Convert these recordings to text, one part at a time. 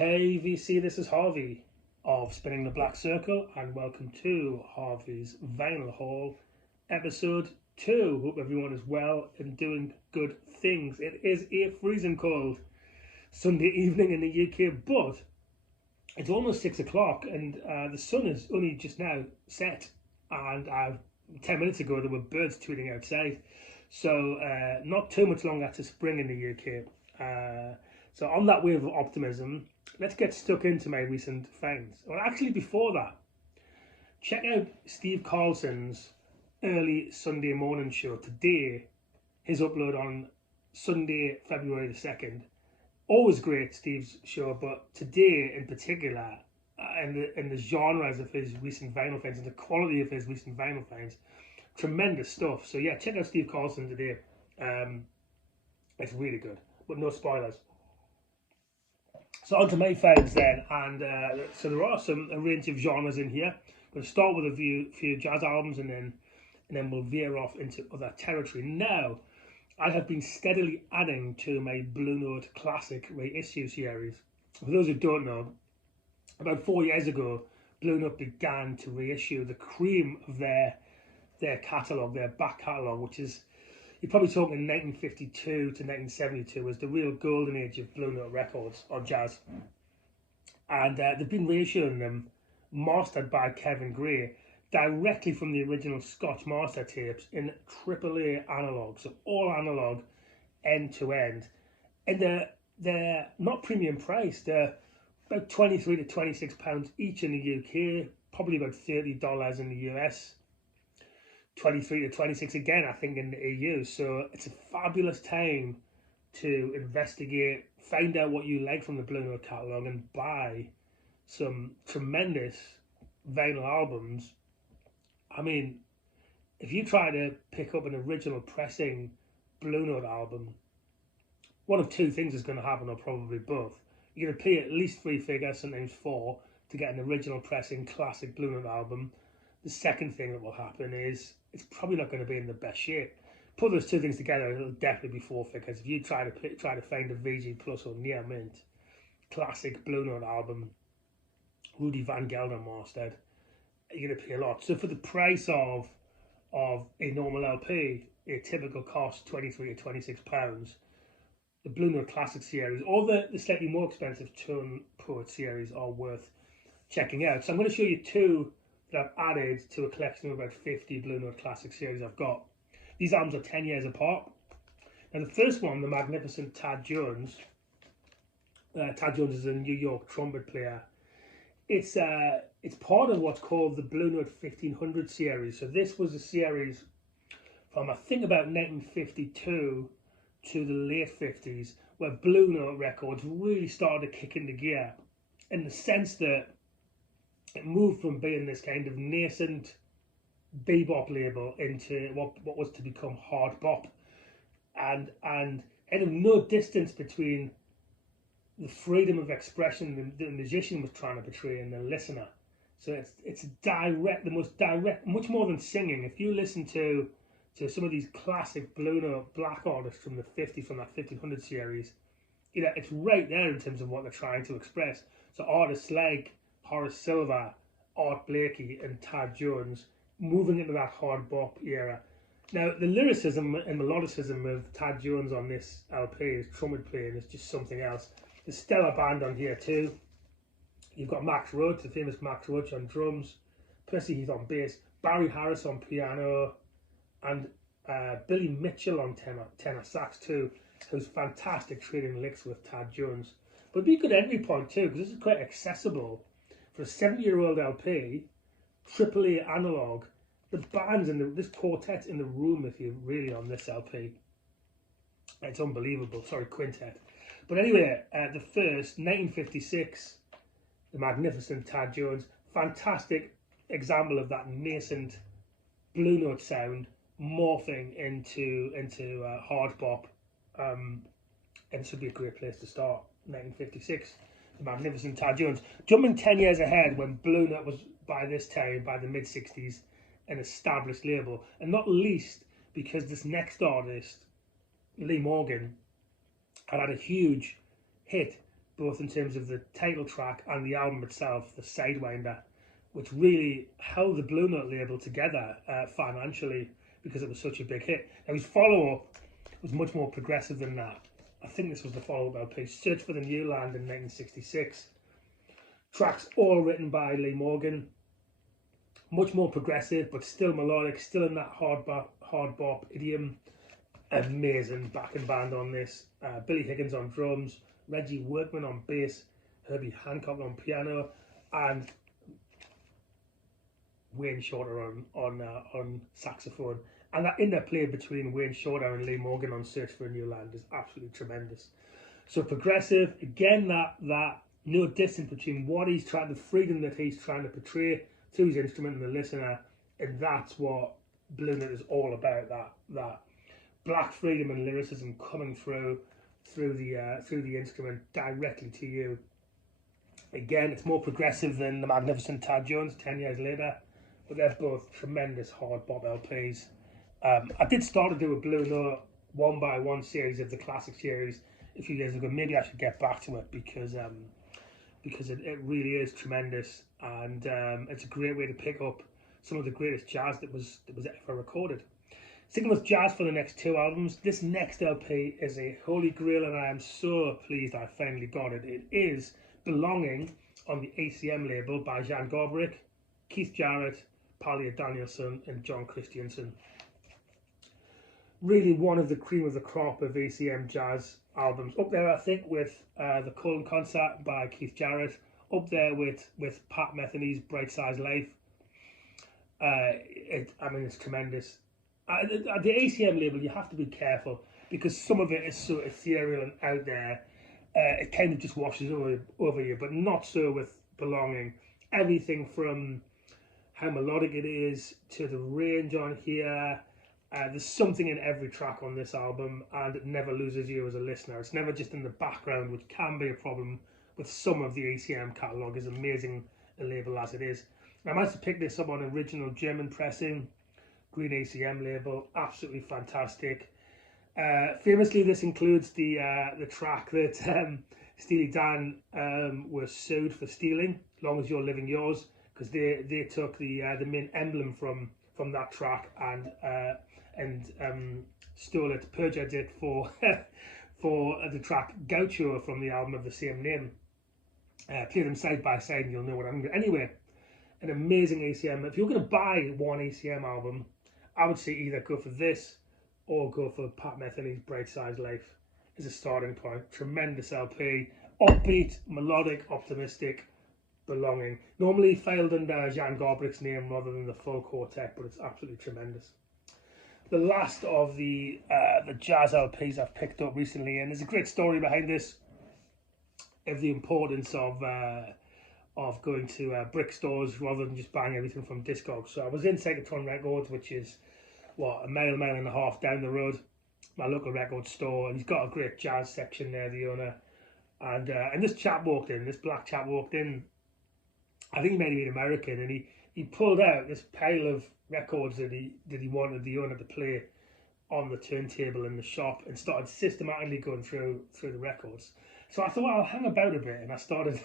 Hey VC, this is Harvey of Spinning the Black Circle, and welcome to Harvey's Vinyl Haul, episode 2. Hope everyone is well and doing good things. It is a freezing cold Sunday evening in the UK, but it's almost 6 o'clock and the sun is only just now set, and 10 minutes ago there were birds tweeting outside. So not too much longer to spring in the UK. So on that wave of optimism, let's get stuck into my recent finds. Well, actually, before that, check out Steve Carlson's early Sunday morning show today. His upload on Sunday, February the 2nd. Always great, Steve's show, but today in particular, and the genres of his recent vinyl finds and the quality of his recent vinyl finds, tremendous stuff. So yeah, check out Steve Carlson today. It's really good, but no spoilers. So on to my finds then, and so there are a range of genres in here. I'm going to start with a few jazz albums, and then we'll veer off into other territory. Now, I have been steadily adding to my Blue Note Classic reissue series. For those who don't know, about 4 years ago, Blue Note began to reissue the cream of their catalogue, their back catalogue, which is, you're probably talking 1952 to 1972 was the real golden age of Blue Note records on jazz. And they've been reissuing them, mastered by Kevin Gray, directly from the original Scotch master tapes in AAA analog, so all analog, end to end. And they're not premium priced. They're about £23 to £26 each in the UK, probably about $30 in the US. 23 to 26 again, I think, in the EU. So it's a fabulous time to investigate, find out what you like from the Blue Note catalogue, and buy some tremendous vinyl albums. I mean, if you try to pick up an original pressing Blue Note album, one of two things is going to happen, or probably both. You're going to pay at least 3 figures, sometimes 4, to get an original pressing classic Blue Note album. The second thing that will happen is it's probably not going to be in the best shape. Put those two things together, it'll definitely be 4 figures. If you try to find a VG Plus or near mint classic Blue Note album, Rudy Van Gelder mastered, you're going to pay a lot. So for the price of a normal LP, a typical cost £23 to £26, the Blue Note Classic series or the slightly more expensive Tone Poet series are worth checking out. So I'm going to show you two that I've added to a collection of about 50 Blue Note Classic series I've got. These albums are 10 years apart. Now the first one, the magnificent Tad Jones. Tad Jones is a New York trumpet player. It's part of what's called the Blue Note 1500 series. So this was a series from, I think, about 1952 to the late 50s, where Blue Note records really started to kick into gear, in the sense that it moved from being this kind of nascent bebop label into what was to become hard bop, and kind of no distance between the freedom of expression the musician was trying to portray and the listener. So it's direct, the most direct, much more than singing. If you listen to some of these classic Blue Note black artists from the 50s, from that 1500 series, you know, it's right there in terms of what they're trying to express. So artists like Horace Silver, Art Blakey and Tad Jones moving into that hard bop era. Now the lyricism and melodicism of Tad Jones on this LP, his trumpet playing, is just something else. There's a stellar band on here too. You've got Max Roach, the famous Max Roach on drums, Percy Heath on bass, Barry Harris on piano, and Billy Mitchell on tenor sax too, who's fantastic trading licks with Tad Jones. But it'd be a good entry point too, because this is quite accessible. For a 70-year-old LP, AAA analog, the bands and this quartet's in the room with you, really, on this LP. It's unbelievable. Sorry, quintet. But anyway, the first, 1956, the magnificent Tad Jones, fantastic example of that nascent Blue Note sound morphing into hard bop, and it should be a great place to start. 1956. Magnificent Tad Jones. Jumping 10 years ahead, when Blue Note was by this time, by the mid-60s, an established label, and not least because this next artist, Lee Morgan, had a huge hit both in terms of the title track and the album itself, the Sidewinder, which really held the Blue Note label together financially because it was such a big hit. Now his follow-up was much more progressive than that. I think this was the follow-up LP, Search for the New Land in 1966. Tracks all written by Lee Morgan. Much more progressive, but still melodic, still in that hard bop idiom. Amazing backing band on this. Billy Higgins on drums, Reggie Workman on bass, Herbie Hancock on piano, and Wayne Shorter on saxophone. And that interplay between Wayne Shorter and Lee Morgan on Search for a New Land is absolutely tremendous. So progressive, again, that no distance between what he's trying, the freedom that he's trying to portray through his instrument and the listener, and that's what Blue Note is all about. That black freedom and lyricism coming through the instrument directly to you. Again, it's more progressive than the magnificent Tad Jones 10 years later, but they're both tremendous hard bop LPs. I did start to do a Blue Note 1x1 series of the classic series a few years ago. Maybe I should get back to it because it really is tremendous, and it's a great way to pick up some of the greatest jazz that was ever recorded. Sticking with jazz for the next two albums, this next LP is a holy grail, and I am so pleased I finally got it. It is Belonging on the ACM label by Jan Garbarek, Keith Jarrett, Palia Danielson, and John Christensen. Really one of the cream of the crop of ACM jazz albums. Up there, I think, with the Colon Concert by Keith Jarrett. Up there with Pat Metheny's Bright Size Life. It's tremendous. At the ACM label, you have to be careful because some of it is so ethereal and out there. It kind of just washes over you, but not so with Belonging. Everything from how melodic it is to the range on here. There's something in every track on this album, and it never loses you as a listener. It's never just in the background, which can be a problem with some of the ACM catalogue, as amazing a label as it is. I managed to pick this up on original German pressing, Green ACM label, absolutely fantastic. Famously, this includes the track that Steely Dan was sued for stealing, Long As You're Living Yours, because they took the main emblem from that track and stole it, perjured it for the track Gaucho from the album of the same name. Play them side by side and you'll know what I mean. Anyway, an amazing ACM. If you're going to buy one ACM album, I would say either go for this or go for Pat Metheny's Bright Size Life as a starting point. Tremendous LP, upbeat, melodic, optimistic, Belonging. Normally filed under Jan Garbarek's name rather than the full quartet, but it's absolutely tremendous. The last of the jazz LPs I've picked up recently, and there's a great story behind this, of the importance of going to brick stores rather than just buying everything from Discogs. So I was in Psychotron Records, which is a mile and a half down the road, my local record store, and he's got a great jazz section there, the owner. And this chap walked in, this black chap walked in. I think he might be an American, and he pulled out this pile of records that he wanted the owner to play on the turntable in the shop, and started systematically going through the records. So I thought, well, I'll hang about a bit, and I started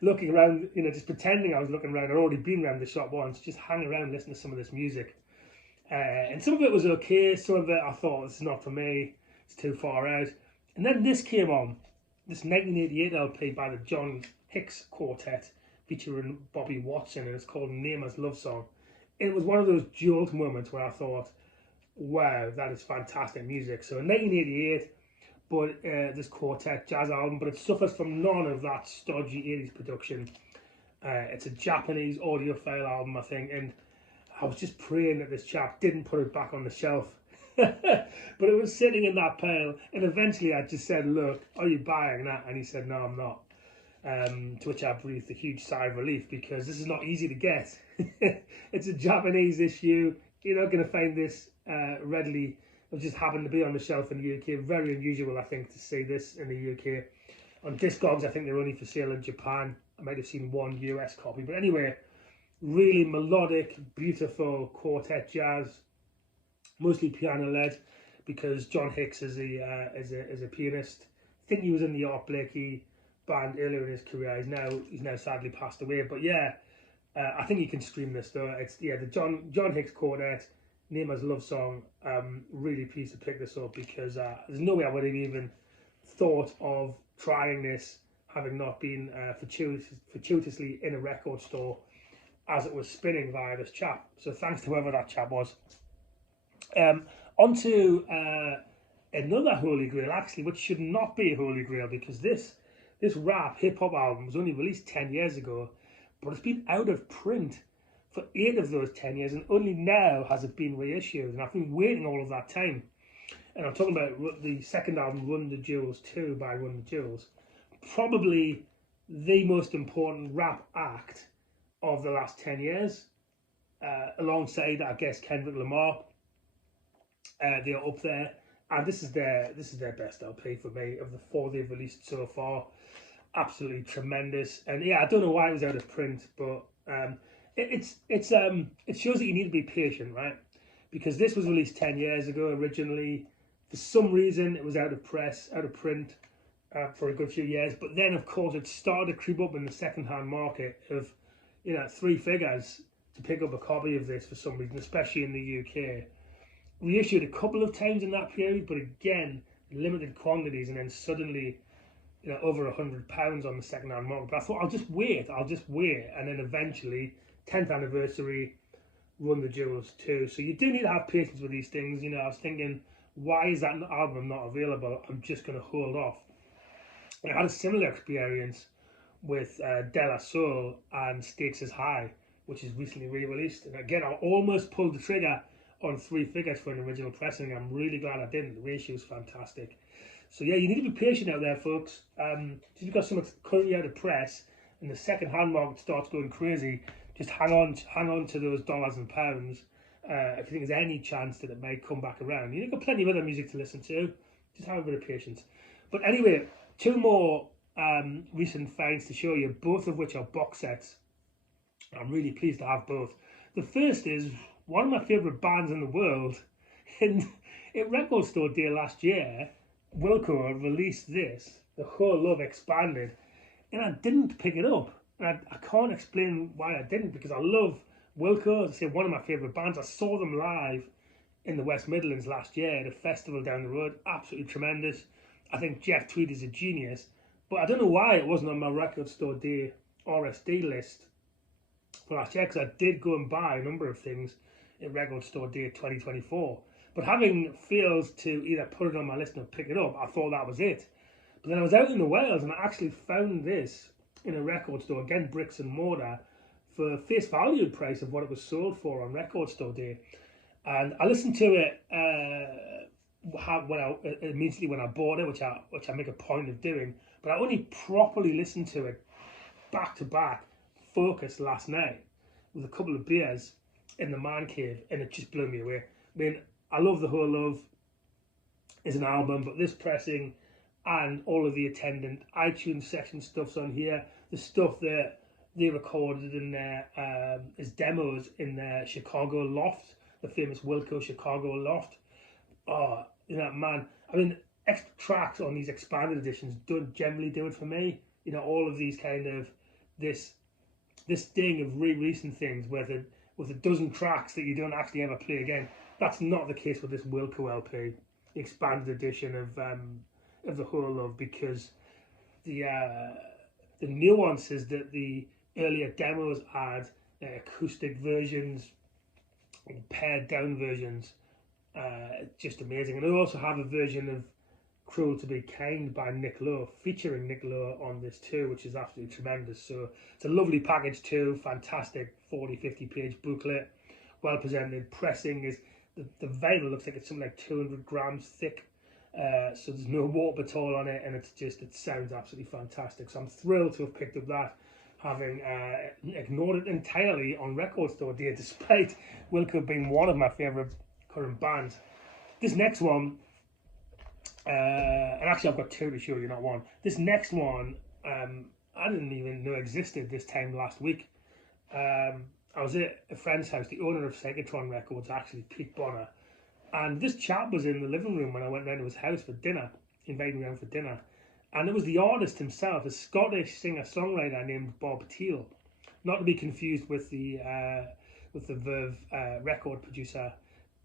looking around, just pretending I was looking around. I'd already been around the shop once, just hang around, listen to some of this music. And some of it was okay, some of it I thought, this is not for me, it's too far out. And then this came on, this 1988 LP by the John Hicks Quartet, featuring Bobby Watson, and it's called Nama's Love Song. It was one of those jolt moments where I thought, wow, that is fantastic music. So in 1988, but this quartet jazz album, but it suffers from none of that stodgy 80s production. It's a Japanese audiophile album, I think, and I was just praying that this chap didn't put it back on the shelf. But it was sitting in that pile, and eventually I just said, look, are you buying that? And he said, no, I'm not. To which I breathed a huge sigh of relief, because this is not easy to get. It's a Japanese issue. You're not going to find this readily. It just happened to be on the shelf in the UK. Very unusual, I think, to see this in the UK. On Discogs, I think they're only for sale in Japan. I might have seen one US copy. But anyway, really melodic, beautiful quartet jazz. Mostly piano-led, because John Hicks is a pianist. I think he was in the Art Blakey band earlier in his career. He's now sadly passed away. But yeah, I think you can stream this though. It's the John Hicks Quartet, Nema's Love Song. Really pleased to pick this up because there's no way I would have even thought of trying this, having not been fortuitously in a record store as it was spinning via this chap. So thanks to whoever that chap was. On to another Holy Grail, actually, which should not be a Holy Grail, because this rap hip-hop album was only released 10 years ago, but it's been out of print for 8 of those 10 years, and only now has it been reissued, and I've been waiting all of that time. And I'm talking about the second album, Run the Jewels 2 by Run the Jewels. Probably the most important rap act of the last 10 years, alongside, I guess, Kendrick Lamar. They're up there, and this is their best LP for me of the 4 they've released so far. Absolutely tremendous. And yeah, I don't know why it was out of print, but it shows that you need to be patient, right? Because this was released 10 years ago originally. For some reason, it was out of print for a good few years. But then, of course, it started to creep up in the second-hand market of, 3 figures to pick up a copy of this for some reason, especially in the UK. Reissued a couple of times in that period, but again, limited quantities, and then suddenly, over £100 on the second-hand market. But I thought, I'll just wait, and then eventually, 10th anniversary, Run the Jewels 2. So you do need to have patience with these things. I was thinking, why is that album not available? I'm just going to hold off. And I had a similar experience with De La Soul and Stakes is High, which is recently re-released. And again, I almost pulled the trigger on 3 figures for an original pressing. I'm really glad I didn't. The reissue is fantastic. So yeah, you need to be patient out there, folks. If you've got something currently out of press and the second-hand market starts going crazy, just hang on to those dollars and pounds. If you think there's any chance that it may come back around. You've got plenty of other music to listen to. Just have a bit of patience. But anyway, 2 more recent finds to show you, both of which are box sets. I'm really pleased to have both. The first is one of my favourite bands in the world. In Record Store Day last year, Wilco released this, The Whole Love Expanded, and I didn't pick it up. And I can't explain why I didn't, because I love Wilco, as I say, one of my favourite bands. I saw them live in the West Midlands last year at a festival down the road. Absolutely tremendous. I think Jeff Tweed is a genius. But I don't know why it wasn't on my Record Store Day RSD list for last year, because I did go and buy a number of things at Record Store Day 2024. But having failed to either put it on my list or pick it up, I thought that was it. But then I was out in the Wales and I actually found this in a record store, again bricks and mortar, for face value price of what it was sold for on Record Store Day. And I listened to it immediately when I bought it, which I make a point of doing. But I only properly listened to it back to back, focused last night with a couple of beers in the man cave, and it just blew me away. I mean, I love The Whole Love as an album, but this pressing and all of the attendant iTunes section stuff's on here. The stuff that they recorded in their as demos in their Chicago loft, the famous Wilco Chicago loft. Oh, man. I mean, extra tracks on these expanded editions don't generally do it for me. All of these kind of this thing of re-releasing things with a dozen tracks that you don't actually ever play again. That's not the case with this Wilco LP, the expanded edition of The Whole Love, because the nuances that the earlier demos had, acoustic versions, pared down versions, just amazing. And I also have a version of Cruel to Be Kind by Nick Lowe, featuring Nick Lowe on this too, which is absolutely tremendous. So it's a lovely package too, fantastic 40-50 page booklet, well presented. Pressing is, the vinyl looks like it's something like 200 grams thick, so there's no warp at all on it, and it sounds absolutely fantastic. So I'm thrilled to have picked up that, having ignored it entirely on Record Store Day, despite Wilco being one of my favourite current bands. This next one, and actually I've got 2 to show you, not 1. This next one, I didn't even know existed this time last week. I was at a friend's house, the owner of Psychotron Records, actually, Pete Bonner, and this chap was in the living room when I went round to his house for dinner. He invited me around for dinner, And it was the artist himself, a Scottish singer-songwriter named Bob Thiel, not to be confused with the Verve record producer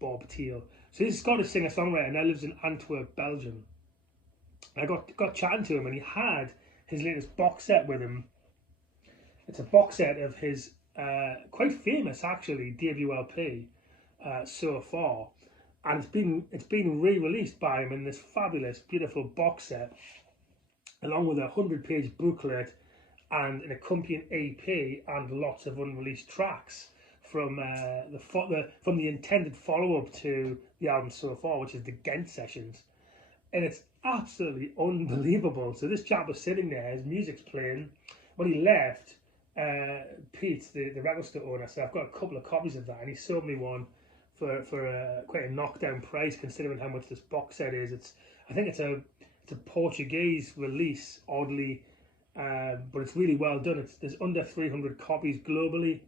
Bob Thiel. So this Scottish singer-songwriter now lives in Antwerp, Belgium. And I got chatting to him, and he had his latest box set with him. It's a box set of his quite famous, actually, debut LP, So Far, and it's been re-released by him in this fabulous, beautiful box set, along with a 100-page booklet and an accompanying EP and lots of unreleased tracks from the intended follow-up to the album So Far, which is the Ghent Sessions. And it's absolutely unbelievable. So this chap was sitting there, his music's playing. When he left, Pete, the record store owner, said, I've got a couple of copies of that, and he sold me one for quite a knockdown price, considering how much this box set is. I think it's a Portuguese release, oddly, but it's really well done. There's under 300 copies globally.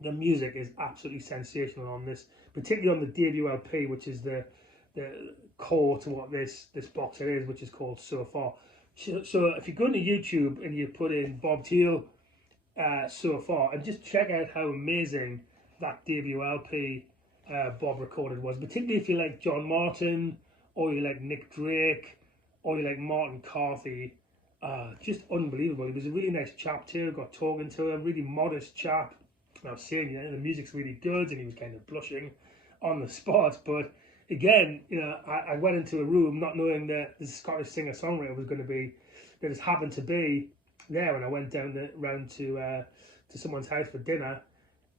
The music is absolutely sensational on this, particularly on the debut LP, which is the core to what this box set is, which is called So Far. So if you go into YouTube and you put in Bob Thiel So Far, and just check out how amazing that debut LP Bob recorded was, particularly if you like John Martin, or you like Nick Drake, or you like Martin Carthy. Just unbelievable. He was a really nice chap too. Got talking to him, really modest chap. And I was saying, the music's really good, and he was kind of blushing on the spot. But again, I went into a room not knowing that this Scottish singer-songwriter was going to be, that just happened to be there when I went round to someone's house for dinner.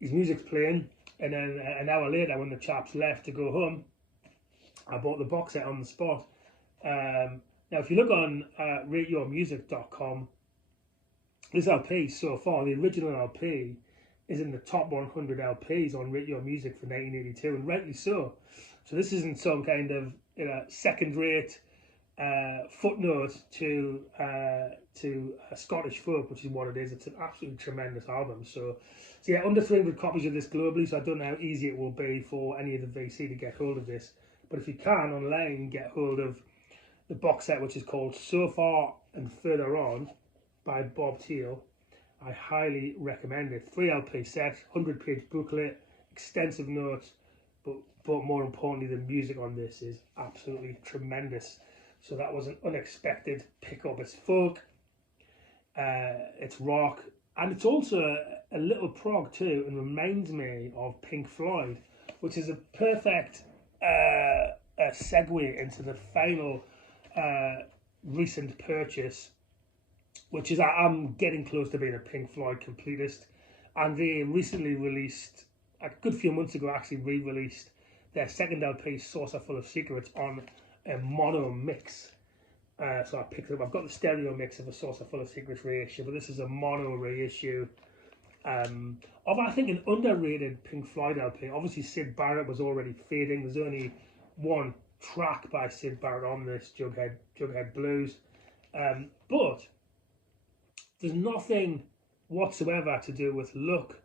His music's playing, and then an hour later, when the chaps left to go home, I bought the box set on the spot. Now, if you look on rateyourmusic.com, this LP So Far, the original LP, is in the top 100 LPs on Rate Your Music for 1982, and rightly so. So this isn't some kind of second-rate footnote to Scottish folk, which is what it is. It's an absolutely tremendous album. So yeah, under 300 copies of this globally. So I don't know how easy it will be for any of the VC to get hold of this. But if you can online, get hold of the box set, which is called So Far and Further On by Bob Thiel. I highly recommend it. 3 LP set, 100-page booklet, extensive notes, but more importantly, the music on this is absolutely tremendous. So that was an unexpected pickup. It's folk, it's rock, and it's also a little prog too, and reminds me of Pink Floyd, which is a perfect segue into the final recent purchase, which is I'm getting close to being a Pink Floyd completist, and they recently released, a good few months ago actually, re-released their second LP, Saucer Full of Secrets, on a mono mix. So I picked it up. I've got the stereo mix of a Saucer Full of Secrets reissue, but this is a mono reissue of, I think, an underrated Pink Floyd LP. Obviously, Syd Barrett was already fading. There's only one track by Syd Barrett on this, Jughead Blues, but there's nothing whatsoever to do with luck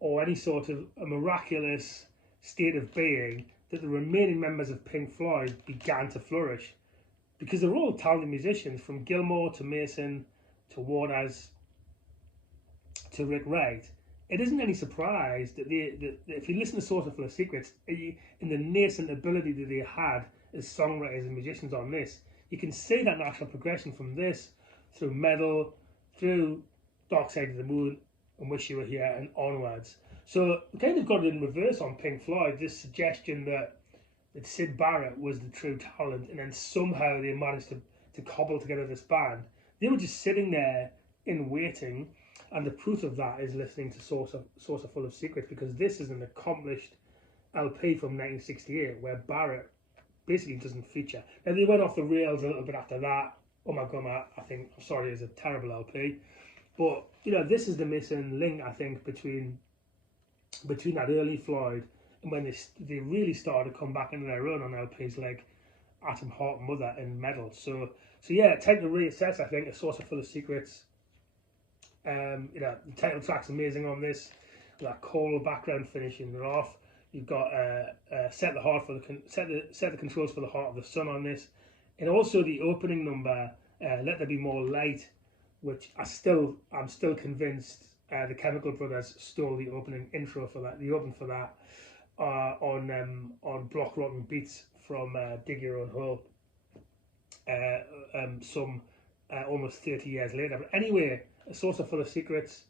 or any sort of a miraculous state of being that the remaining members of Pink Floyd began to flourish, because they're all talented musicians, from Gilmour to Mason to Waters to Rick Wright. It isn't any surprise that if you listen to Saucer Full of Secrets, in the nascent ability that they had as songwriters and musicians on this, you can see that natural progression from this through Metal, through Dark Side of the Moon, and Wish You Were Here, and onwards. So we kind of got it in reverse on Pink Floyd, this suggestion that Syd Barrett was the true talent, and then somehow they managed to cobble together this band. They were just sitting there in waiting, and the proof of that is listening to Saucer Full of Secrets, because this is an accomplished LP from 1968 where Barrett basically doesn't feature. Now, they went off the rails a little bit after that. Oh my god, I think, I'm sorry, it's a terrible LP. But, this is the missing link, I think, between that early Floyd and when they really started to come back into their own on LPs like Atom, Heart, Mother, and Metal. So yeah, time to reassess, I think, A Saucer Full of Secrets. The title track's amazing on this. That choral background finishing it off. You've got set the controls for the Heart of the Sun on this, and also the opening number, Let There Be More Light, which I'm still convinced the Chemical Brothers stole the opening intro for that. The open for that on Block Rotten Beats from Dig Your Own Hole. Almost 30 years later. But anyway, A Saucer Full of Secrets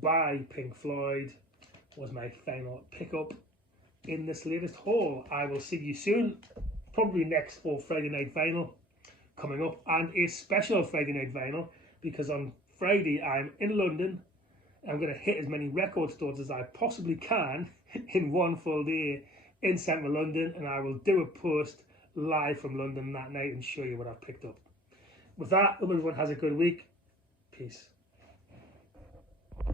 by Pink Floyd was my final pickup in this latest haul. I will see you soon, probably next for Friday Night Vinyl coming up, and a special Friday Night Vinyl, because on Friday I'm in London. I'm going to hit as many record stores as I possibly can in one full day in central London, and I will do a post live from London that night and show you what I've picked up. With that, hope everyone has a good week. Peace.